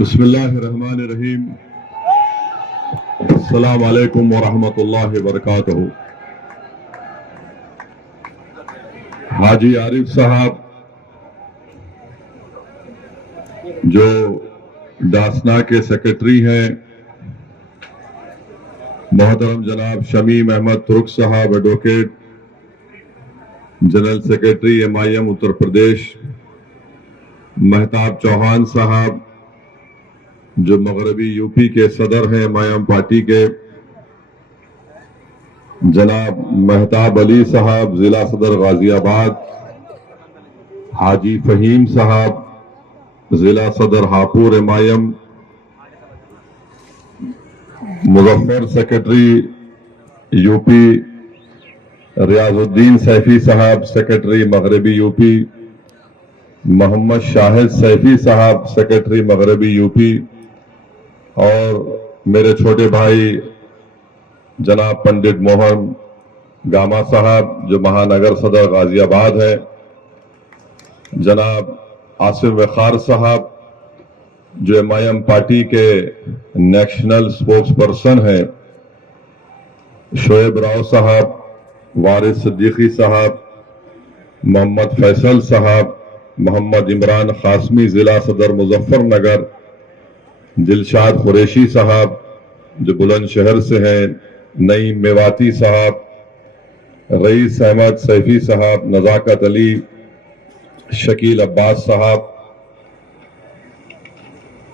بسم اللہ الرحمن الرحیم. السلام علیکم ورحمۃ اللہ وبرکاتہ. حاجی عارف صاحب جو ڈاسنا کے سیکرٹری ہیں، محترم جناب شمیم احمد ترک صاحب advocate general secretary MIM Uttar Pradesh, Mahtab Chauhan صاحب جو مغربی UP کے صدر ہیں MIM پارٹی کے، جناب مہتاب علی صاحب ضلع صدر غازی آباد، حاجی فہیم صاحب ضلع صدر ہاپور MIM، مظفر سیکرٹری UP، ریاض الدین سیفی صاحب سیکرٹری مغربی UP، محمد شاہد سیفی صاحب سیکرٹری مغربی UP، اور میرے چھوٹے بھائی جناب پنڈت موہن گاما صاحب جو مہانگر صدر غازی آباد ہے، جناب عاصم وقار صاحب جو MIM پارٹی کے نیشنل سپوکس پرسن ہیں، شعیب راؤ صاحب، وارث صدیقی صاحب، محمد فیصل صاحب، محمد عمران قاسمی ضلع صدر مظفر نگر، دلشاد قریشی صاحب جو بلند شہر سے ہیں، نعیم میواتی صاحب، رئیس احمد سیفی صاحب، نزاکت علی، شکیل عباس صاحب.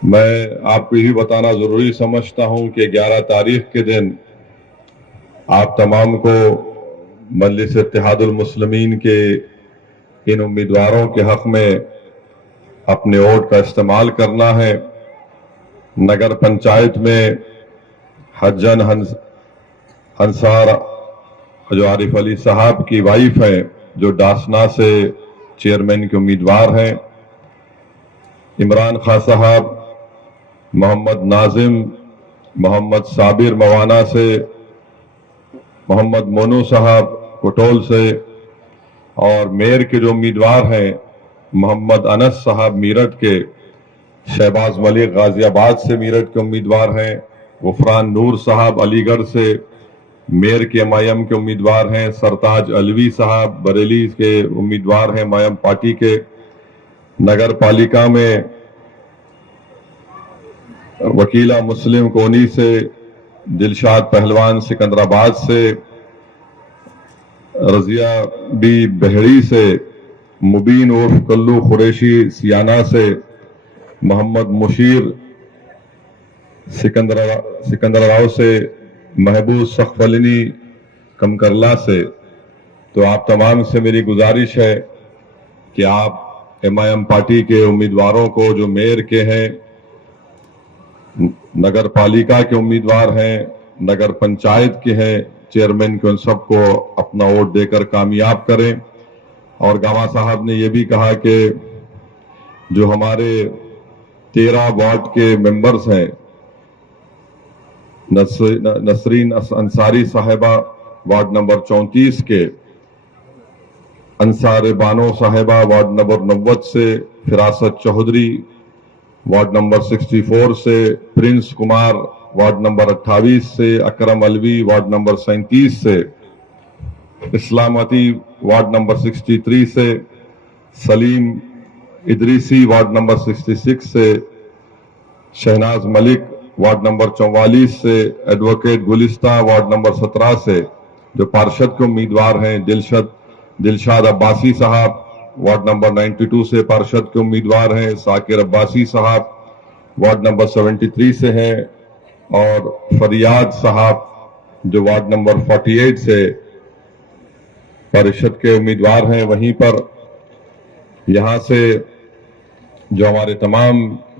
میں آپ کو یہ بتانا ضروری سمجھتا ہوں کہ 11 تاریخ کے دن آپ تمام کو مجلس اتحاد المسلمین کے ان امیدواروں کے حق میں اپنے ووٹ کا استعمال کرنا ہے. نگر پنچایت میں حجن انصار جو عارف علی صاحب کی وائف ہیں، جو ڈاسنا سے چیئرمین کے امیدوار ہیں، عمران خان صاحب، محمد ناظم، محمد صابر موانا سے، محمد مونو صاحب کٹول سے، اور میئر کے جو امیدوار ہیں محمد انس صاحب میرٹھ کے، شہباز ملک غازی آباد سے میرٹھ کے امیدوار ہیں، غفران نور صاحب علی گڑھ سے میئر کے MIM کے امیدوار ہیں، سرتاج علوی صاحب بریلی کے امیدوار ہیں MIM پارٹی کے. نگر پالیکا میں وکیلہ مسلم کونی سے، دلشاد پہلوان سکندرآباد سے، رضیہ بی بہڑی سے، مبین عرف کلو قریشی سیانہ سے، محمد مشیر سکندراؤ سے، محبوب سقفلنی کمکرلا سے. تو آپ تمام سے میری گزارش ہے کہ آپ MIM پارٹی کے امیدواروں کو جو میئر کے ہیں، نگر پالیکا کے امیدوار ہیں، نگر پنچایت کے ہیں، چیئرمین کے، ان سب کو اپنا ووٹ دے کر کامیاب کریں. اور گاما صاحب نے یہ بھی کہا کہ جو ہمارے 13 وارڈ کے ممبرز ہیں، نسرین انصاری صاحبہ وارڈ نمبر 34 کے، انصار بانو صاحبہ وارڈ نمبر 90 سے، فراست چودھری وارڈ نمبر 64 سے، پرنس کمار وارڈ نمبر 28 سے، اکرم علوی وارڈ نمبر 37 سے، اسلامتی وارڈ نمبر 63 سے، سلیم ادریسی وارڈ نمبر 66 سے، شہناز ملک وارڈ نمبر 44 سے، ایڈوکیٹ گلستہ وارڈ نمبر 17 سے جو پارشد کے امیدوار ہیں، دلشاد عباسی صاحب وارڈ نمبر 92 سے پارشد کے امیدوار ہیں، ساکر عباسی صاحب وارڈ نمبر 73 سے ہیں، اور فریاد صاحب جو وارڈ نمبر 48 سے پارشد کے امیدوار ہیں. وہیں پر یہاں سے جو ہمارے تمام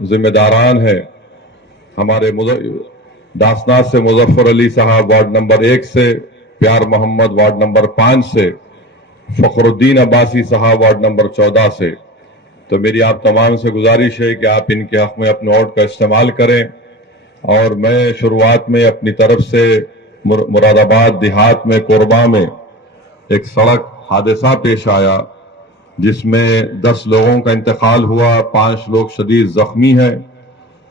ذمہ داران ہیں، ہمارے داسنا سے مظفر علی صاحب وارڈ نمبر 1 سے، پیار محمد وارڈ نمبر 5 سے، فخر الدین عباسی صاحب وارڈ نمبر 14 سے. تو میری آپ تمام سے گزارش ہے کہ آپ ان کے حق میں اپنے ووٹ کا استعمال کریں. اور میں شروعات میں اپنی طرف سے مراد آباد دیہات میں کوربا میں ایک سڑک حادثہ پیش آیا جس میں 10 لوگوں کا انتقال ہوا، 5 لوگ شدید زخمی ہیں.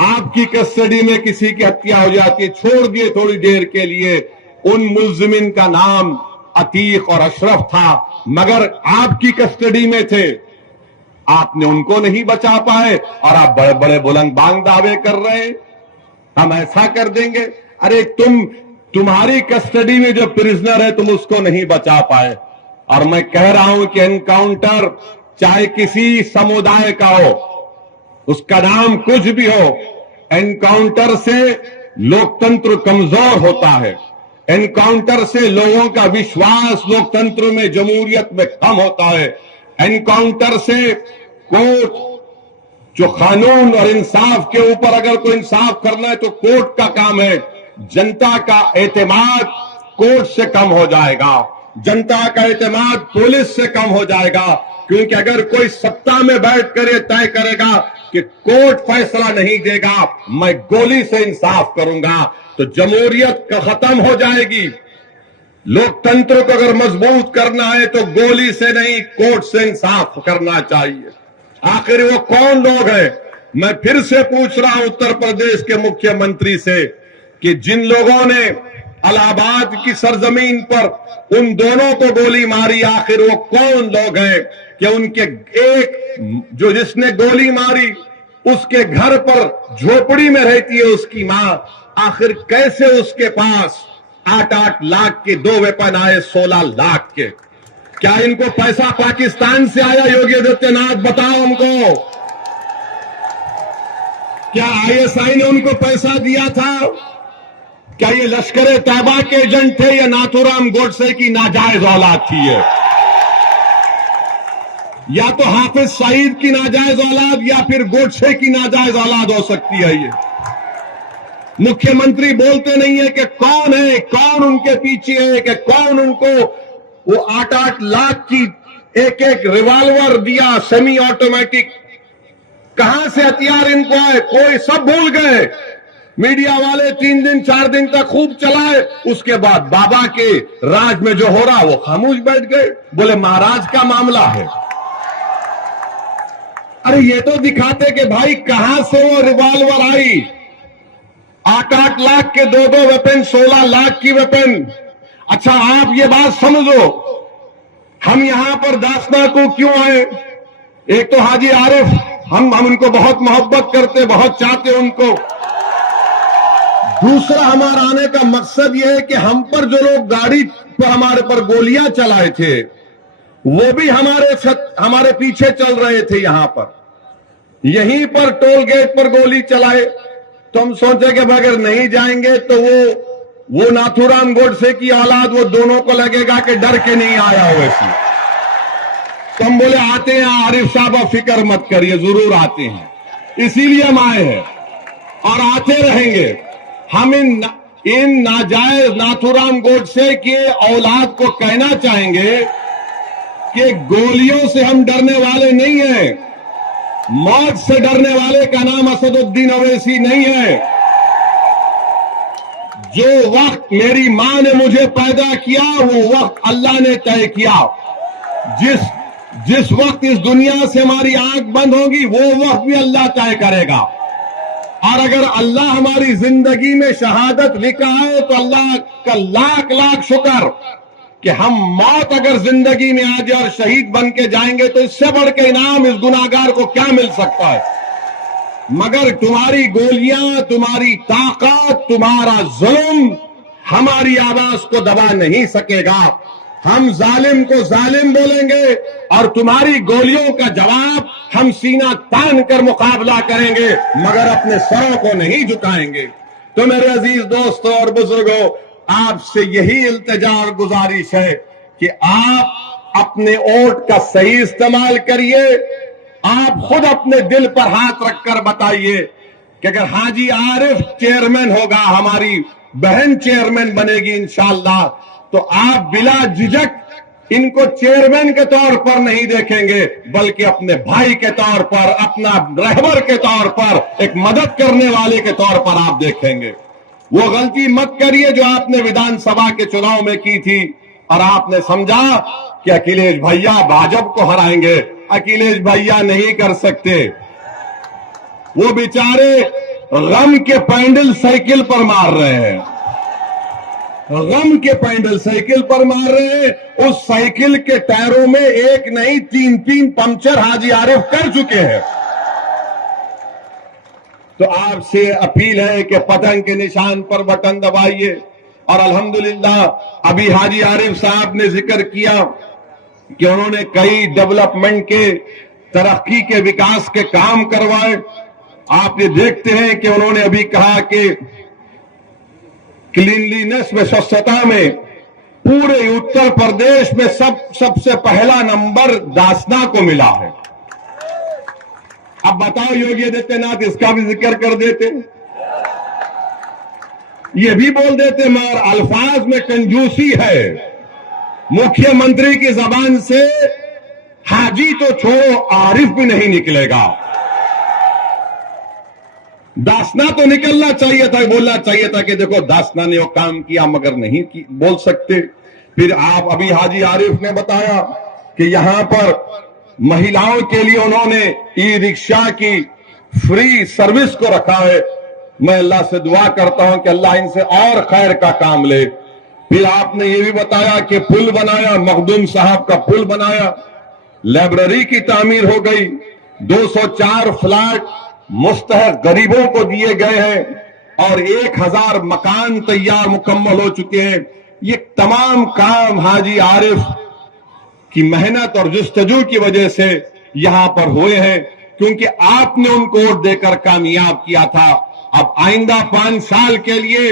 آپ کی کسٹڈی میں کسی کی ہتیا ہو جاتی ہے, چھوڑ دیے تھوڑی دیر کے لیے, ان ملزمین کا نام عتیق اور اشرف تھا, مگر آپ کی کسٹڈی میں تھے, آپ نے ان کو نہیں بچا پائے, اور آپ بڑے بڑے بلند بانگ دعوے کر رہے ہیں ہم ایسا کر دیں گے. ارے تمہاری کسٹڈی میں جو پرزنر ہے تم اس کو نہیں بچا پائے. اور میں کہہ رہا ہوں کہ انکاؤنٹر چاہے کسی سمودائے کا ہو, اس کا نام کچھ بھی ہو, انکاؤنٹر سے لوکتنتر کمزور ہوتا ہے, انکاؤنٹر سے لوگوں کا وشواس لوکتنتر میں جمہوریت میں کم ہوتا ہے, انکاؤنٹر سے کورٹ جو قانون اور انصاف کے اوپر اگر کوئی انصاف کرنا ہے تو کورٹ کا کام ہے, جنتا کا اعتماد کورٹ سے کم ہو جائے گا, جنتا کا اعتماد پولیس سے کم ہو جائے گا, کیونکہ اگر کوئی ستا میں بیٹھ کر یہ طے کرے گا کہ کورٹ فیصلہ نہیں دے گا, میں گولی سے انصاف کروں گا, تو جمہوریت کا ختم ہو جائے گی. لوکتنتر کو اگر مضبوط کرنا ہے تو گولی سے نہیں, کورٹ سے انصاف کرنا چاہیے. آخر وہ کون لوگ ہیں؟ میں پھر سے پوچھ رہا ہوں اتر پردیش کے مکھیہ منتری سے کہ جن لوگوں نے الہ آباد کی سرزمین پر ان دونوں کو گولی ماری, آخر وہ کون لوگ ہیں کہ ان کے ایک جو جس نے گولی ماری اس کے گھر پر جھوپڑی میں رہتی ہے اس کی ماں, آخر کیسے اس کے پاس 8 لاکھ کے 2 ویپن آئے 16 لاکھ کے؟ کیا ان کو پیسہ پاکستان سے آیا یوگی آدتیہ ناتھ؟ بتاؤ ہم کو. کیا ISI نے ان کو پیسہ دیا تھا؟ کیا یہ لشکر طیبہ کے ایجنٹ تھے یا ناتھو رام گوڈسے کی ناجائز اولاد تھی ہے؟ یا تو حافظ سعید کی ناجائز اولاد یا پھر گوڈسے کی ناجائز اولاد ہو سکتی ہے. یہ مکھیہ منتری بولتے نہیں ہے کہ کون ہے, کون ان کے پیچھے ہے, کہ کون ان کو وہ 8 لاکھ کی ایک ریوالور دیا سیمی آٹومیٹک, کہاں سے ہتھیار ان کو آئے, کوئی سب بھول گئے. میڈیا والے 3 دن 4 دن تک خوب چلائے, اس کے بعد بابا کے راج میں جو ہو رہا وہ خاموش بیٹھ گئے, بولے مہاراج کا معاملہ ہے. ارے یہ تو دکھاتے کہ بھائی کہاں سے وہ ریوالور آئی, 8 لاکھ کے 2 ویپن, 16 لاکھ کی ویپن. اچھا آپ یہ بات سمجھو, ہم یہاں پر داسنا کو کیوں آئے؟ ایک تو حاجی عارف, ہم ان کو بہت محبت کرتے, بہت چاہتے ان کو. دوسرا ہمارا آنے کا مقصد یہ ہے کہ ہم پر جو لوگ گاڑی پر ہمارے پر گولیاں چلائے تھے وہ بھی ہمارے پیچھے چل رہے تھے, یہاں پر یہیں پر ٹول گیٹ پر گولی چلائے. تو ہم سوچے کہ اگر نہیں جائیں گے تو وہ ناتھو رام گوڈسے کی اولاد وہ دونوں کو لگے گا کہ ڈر کے نہیں آیا ہو ایسی. تو ہم بولے آتے ہیں عارف صاحب, آپ فکر مت کریے, ضرور آتے ہیں, اسی لیے ہم آئے ہیں اور آتے رہیں گے. ہم ان ناجائز ناتھو رام گوڈسے کے اولاد کو کہنا چاہیں گے کہ گولیوں سے ہم ڈرنے والے نہیں ہیں, موت سے ڈرنے والے کا نام اسد الدین اویسی نہیں ہے. جو وقت میری ماں نے مجھے پیدا کیا وہ وقت اللہ نے طے کیا. جس وقت اس دنیا سے ہماری آنکھ بند ہوگی وہ وقت بھی اللہ طے کرے گا. اور اگر اللہ ہماری زندگی میں شہادت لکھا ہے تو اللہ کا لاکھ لاکھ شکر کہ ہم موت اگر زندگی میں آ جائے اور شہید بن کے جائیں گے تو اس سے بڑھ کے انعام اس گناہگار کو کیا مل سکتا ہے. مگر تمہاری گولیاں, تمہاری طاقت, تمہارا ظلم ہماری آواز کو دبا نہیں سکے گا. ہم ظالم کو ظالم بولیں گے اور تمہاری گولیوں کا جواب ہم سینہ تان کر مقابلہ کریں گے, مگر اپنے سروں کو نہیں جھکائیں گے. تو میرے عزیز دوستوں اور بزرگوں, آپ سے یہی التجا اور گزارش ہے کہ آپ اپنے ووٹ کا صحیح استعمال کریے. آپ خود اپنے دل پر ہاتھ رکھ کر بتائیے کہ اگر حاجی عارف چیئرمین ہوگا, ہماری بہن چیئرمین بنے گی انشاءاللہ, تو آپ بلا جھجک ان کو چیئرمین کے طور پر نہیں دیکھیں گے بلکہ اپنے بھائی کے طور پر, اپنا رہبر کے طور پر, ایک مدد کرنے والے کے طور پر آپ دیکھیں گے. وہ غلطی مت کریے جو آپ نے ویدھان سبھا کے چناؤ میں کی تھی اور آپ نے سمجھا کہ اکھلیش بھیا بھاجپ کو ہرائیں گے. اکھلیش بھیا نہیں کر سکتے. وہ بیچارے غم کے پینڈل سائیکل پر مار رہے ہیں، غم کے پینڈل سائیکل پر مار رہے ہیں. اس سائیکل کے ٹائروں میں ایک نہیں 3 پنکچر حاجی عارف کر چکے ہیں. تو آپ سے اپیل ہے کہ پتنگ کے نشان پر بٹن دبائیے. اور الحمدللہ ابھی حاجی عارف صاحب نے ذکر کیا کہ انہوں نے کئی ڈیولپمنٹ کے ترقی کے وکاس کے کام کروائے. آپ یہ دیکھتے ہیں کہ انہوں نے ابھی کہا کہ کلینلینس میں، سوچھتا میں پورے اتر پردیش میں سب سے پہلا نمبر داسنا کو ملا ہے. اب بتاؤ یوگی آدتیہ ناتھ اس کا بھی ذکر کر دیتے، یہ بھی بول دیتے، مگر الفاظ میں کنجوسی ہے. مکھیہ منتری کی زبان سے حاجی تو چھوڑو عارف بھی نہیں نکلے گا. داسنا تو نکلنا چاہیے تھا، بولنا چاہیے تھا کہ دیکھو داسنا نے وہ کام کیا، مگر نہیں بول سکتے. پھر آپ ابھی حاجی عارف نے بتایا کہ یہاں پر مہیلاؤں کے لیے انہوں نے ای رکشا کی فری سروس کو رکھا ہے. میں اللہ سے دعا کرتا ہوں کہ اللہ ان سے اور خیر کا کام لے. پھر آپ نے یہ بھی بتایا کہ پل بنایا، مخدوم صاحب کا پل بنایا، لائبریری کی تعمیر ہو گئی، 204 فلیٹ مستحق غریبوں کو دیے گئے ہیں اور 1000 مکان تیار مکمل ہو چکے ہیں. یہ تمام کام حاجی عارف کی محنت اور جستجو کی وجہ سے یہاں پر ہوئے ہیں، کیونکہ آپ نے ان کو ووٹ دے کر کامیاب کیا تھا. اب آئندہ 5 سال کے لیے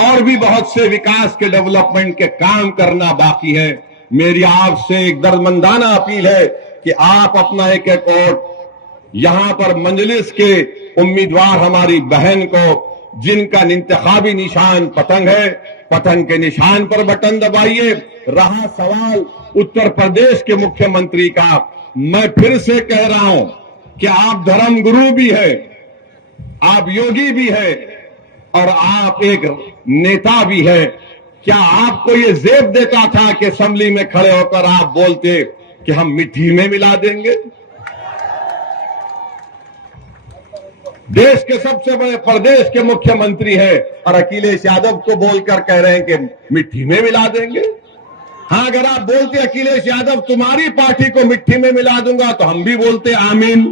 اور بھی بہت سے وکاس کے ڈیولپمنٹ کے کام کرنا باقی ہے. میری آپ سے ایک دردمندانہ اپیل ہے کہ آپ اپنا ایک ووٹ یہاں پر مجلس کے امیدوار ہماری بہن کو، جن کا انتخابی نشان پتنگ ہے، پتنگ کے نشان پر بٹن دبائیے. رہا سوال اتر پردیش کے مکھیہ منتری کا، میں پھر سے کہہ رہا ہوں کہ آپ دھرم گرو بھی ہے، آپ یوگی بھی ہے اور آپ ایک نیتا بھی ہے. کیا آپ کو یہ زیب دیتا تھا کہ اسمبلی میں کھڑے ہو کر آپ بولتے کہ ہم مٹی میں ملا دیں گے؟ دیش کے سب سے بڑے پردیش کے مکھیہ منتری ہیں اور اکھلیش یادو کو بول کر کہہ رہے ہیں کہ مٹی میں ملا دیں گے. ہاں اگر آپ بولتے اکھلیش یادو تمہاری پارٹی کو مٹی میں ملا دوں گا تو ہم بھی بولتے آمین.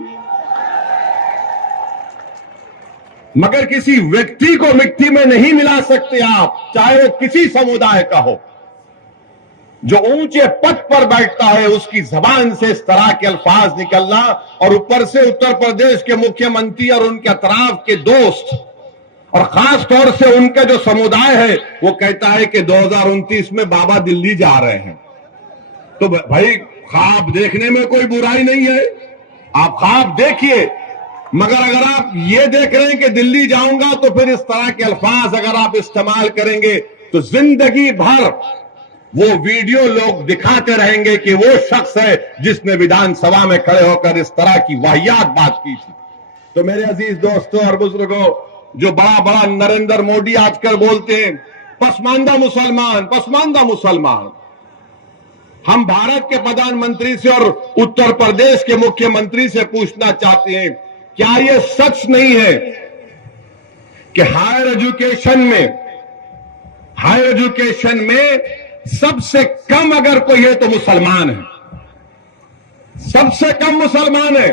مگر کسی ویکتی کو مٹی میں نہیں ملا سکتے آپ، چاہے وہ کسی سمودائے کا ہو. جو اونچے پد پر بیٹھتا ہے اس کی زبان سے اس طرح کے الفاظ نکلنا، اور اوپر سے اتر پردیش کے مکھیہ منتری اور ان کے اطراف کے دوست اور خاص طور سے ان کا جو سمودائے ہے وہ کہتا ہے کہ 2029 میں بابا دلی جا رہے ہیں. تو بھائی خواب دیکھنے میں کوئی برائی نہیں ہے، آپ خواب دیکھیے، مگر اگر آپ یہ دیکھ رہے ہیں کہ دلی جاؤں گا تو پھر اس طرح کے الفاظ اگر آپ استعمال کریں گے تو زندگی بھر وہ ویڈیو لوگ دکھاتے رہیں گے کہ وہ شخص ہے جس نے ویدھان سبھا میں کھڑے ہو کر اس طرح کی واہیات بات کی تھی. تو میرے عزیز دوستوں اور بزرگوں، جو بڑا نریندر مودی آج کل بولتے ہیں پسماندہ مسلمان، پسماندہ مسلمان، ہم بھارت کے پردھان منتری سے اور اتر پردیش کے مکھیہ منتری سے پوچھنا چاہتے ہیں، کیا یہ سچ نہیں ہے کہ ہائر ایجوکیشن میں سب سے کم اگر کوئی ہے تو مسلمان ہے، سب سے کم مسلمان ہے؟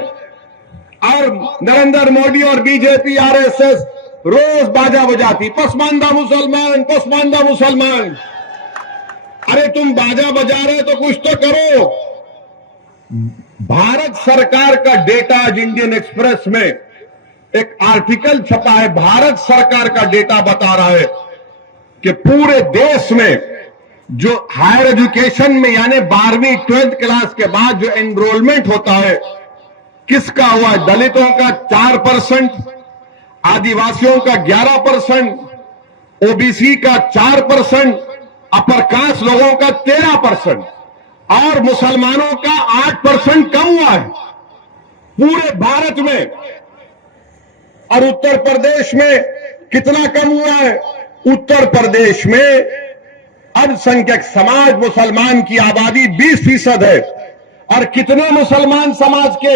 اور نریندر مودی اور B J P R S S روز باجا بجاتی پسماندہ مسلمان، پسماندہ مسلمان. ارے تم باجا بجا رہے تو کچھ تو کرو. بھارت سرکار کا ڈیٹا آج انڈین ایکسپریس میں ایک آرٹیکل چھپا ہے، بھارت سرکار کا ڈیٹا بتا رہا ہے کہ پورے دیش میں جو ہائر ایجوکیشن میں یعنی 12ویں 12th کلاس کے بعد جو انرولمنٹ ہوتا ہے کس کا ہوا ہے؟ دلتوں کا 4%، آدیواسیوں کا 11%، او بی سی کا 4%، اپر کاسٹ لوگوں کا 13%، اور مسلمانوں کا 8% کم ہوا ہے پورے بھارت میں. اور اتر پردیش میں کتنا کم ہوا ہے؟ اتر پردیش میں الپسنکھیک سماج مسلمان کی آبادی 20% ہے، اور کتنے مسلمان سماج کے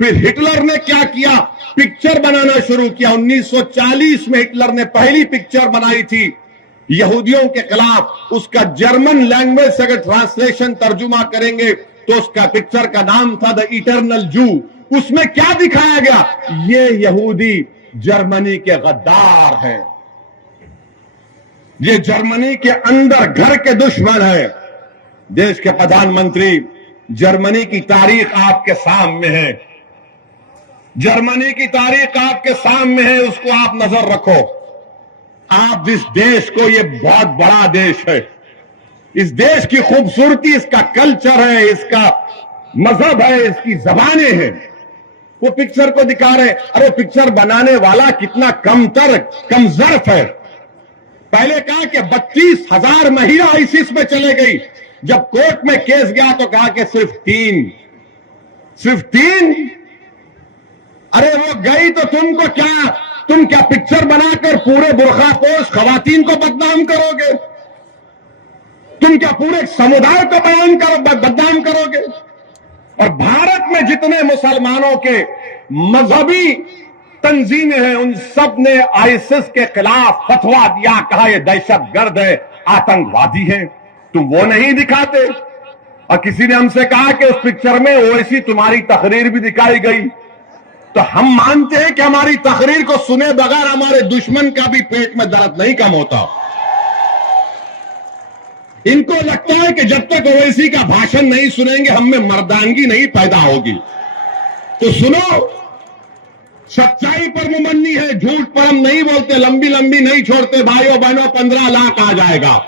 پھر ہٹلر نے کیا کیا؟ پکچر بنانا شروع کیا. 1940 میں ہٹلر نے پہلی پکچر بنائی تھی یہودیوں کے خلاف. اس کا جرمن لینگویج سے اگر ٹرانسلیشن ترجمہ کریں گے تو اس کا پکچر کا نام تھا دا ایٹرنل جو. اس میں کیا دکھایا گیا؟ یہ یہودی جرمنی کے غدار ہیں, یہ جرمنی کے اندر گھر کے دشمن ہیں. دیش کے پردھان منتری, جرمنی کی تاریخ آپ کے سامنے ہے, جرمنی کی تاریخ آپ کے سامنے ہے, اس کو آپ نظر رکھو. آپ جس دیش کو, یہ بہت بڑا دیش ہے, اس دیش کی خوبصورتی اس کا کلچر ہے, اس کا مذہب ہے, اس کی زبانیں ہیں. وہ پکچر کو دکھا رہے. ارے پکچر بنانے والا کتنا کم ظرف ہے. پہلے کہا کہ 32,000 مہیلا آئیسس میں چلے گئی. جب کورٹ میں کیس گیا تو کہا کہ صرف 3. ارے وہ گئی تو تم کیا پکچر بنا کر پورے برقع پوش خواتین کو بدنام کرو گے؟ تم کیا پورے سمودائے کو بدنام کرو گے؟ اور بھارت میں جتنے مسلمانوں کے مذہبی تنظیمیں ہیں ان سب نے آئیسس کے خلاف فتوا دیا, کہا یہ دہشت گرد ہے, آتنکوادی ہے. تم وہ نہیں دکھاتے. اور کسی نے ہم سے کہا کہ اس پکچر میں ویسی تمہاری تقریر بھی دکھائی گئی. تو ہم مانتے ہیں کہ ہماری تقریر کو سنے بغیر ہمارے دشمن کا بھی پیٹ میں درد نہیں کم ہوتا. ان کو لگتا ہے کہ جب تک اویسی کا بھاشن نہیں سنیں گے ہم میں مردانگی نہیں پیدا ہوگی. تو سنو, سچائی پر ممنی ہے, جھوٹ پر ہم نہیں بولتے, لمبی نہیں چھوڑتے. بھائیوں بہنوں 15 لاکھ آ جائے گا.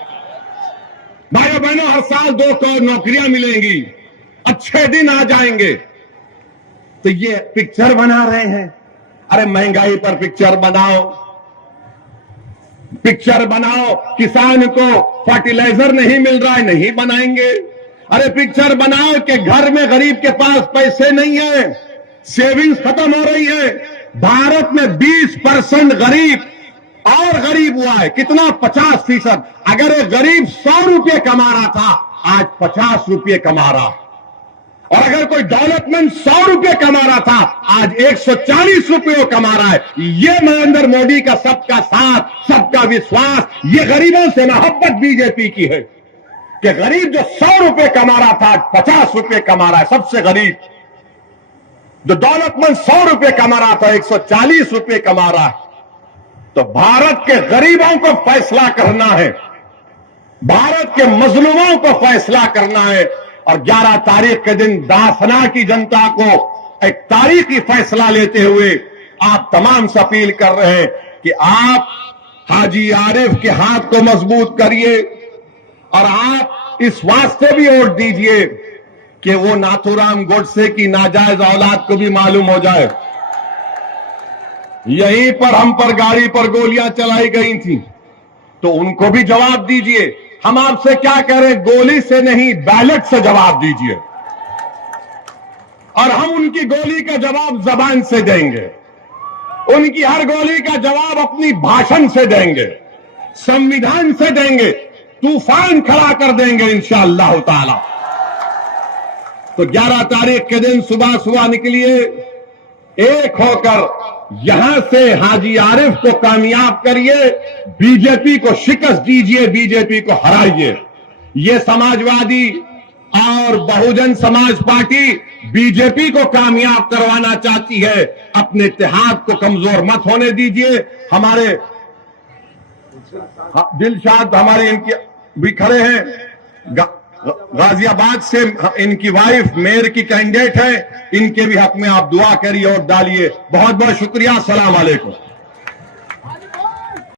بھائیوں بہنوں ہر سال 2 کروڑ نوکریاں ملیں گی, اچھے دن آ جائیں گے. تو یہ پکچر بنا رہے ہیں. ارے مہنگائی پر پکچر بناؤ, کسان کو فرٹیلائزر نہیں مل رہا ہے, نہیں بنائیں گے. ارے پکچر بناؤ کہ گھر میں غریب کے پاس پیسے نہیں ہیں, سیونگز ختم ہو رہی ہے. بھارت میں 20% غریب ہوا ہے. کتنا؟ 50%. اگر ایک غریب 100 روپے کما رہا تھا آج 50 روپے کما رہا, اور اگر کوئی دولت مند 100 روپے کما رہا تھا آج 140 روپے کما رہا ہے. یہ نریندر مودی کا سب کا ساتھ, سب کا وشواس, یہ غریبوں سے محبت بی جے پی کی ہے کہ غریب جو 100 روپے کما رہا تھا آج 50 روپے کما رہا ہے. سب سے غریب جو دولت مند 100 روپے کما رہا تھا 140 روپے کما رہا ہے. تو بھارت کے غریبوں کو فیصلہ کرنا ہے, بھارت کے مظلوموں کو فیصلہ کرنا ہے. اور 11 تاریخ کے دن دافنا کی جنتا کو ایک تاریخی فیصلہ لیتے ہوئے آپ تمام سے اپیل کر رہے ہیں کہ آپ حاجی عارف کے ہاتھ کو مضبوط کریے, اور آپ اس واسطے بھی ووٹ دیجئے کہ وہ ناتھو رام گوڈسے کی ناجائز اولاد کو بھی معلوم ہو جائے. یہیں پر ہم پر گاڑی پر گولیاں چلائی گئی تھیں تو ان کو بھی جواب دیجئے. ہم آپ سے کیا کہہ رہے ہیں؟ گولی سے نہیں, بیلٹ سے جواب دیجئے. اور ہم ان کی گولی کا جواب زبان سے دیں گے, ان کی ہر گولی کا جواب اپنی بھاشن سے دیں گے, سمویدھان سے دیں گے, طوفان کھڑا کر دیں گے انشاءاللہ تعالی. تو 11 تاریخ کے دن صبح نکلیے, ایک ہو کر یہاں سے حاجی عارف کو کامیاب کریے, بی جے پی کو شکست دیجئے, بی جے پی کو ہرائیے. یہ سماجوادی اور بہوجن سماج پارٹی بی جے پی کو کامیاب کروانا چاہتی ہے, اپنے اتحاد کو کمزور مت ہونے دیجئے. ہمارے دلشاد ہمارے ان کے بھی کھڑے ہیں, غازی آباد سے ان کی وائف میئر کی کینڈیڈیٹ ہے, ان کے بھی حق میں آپ دعا کریے اور ڈالیے. بہت بہت شکریہ. السلام علیکم.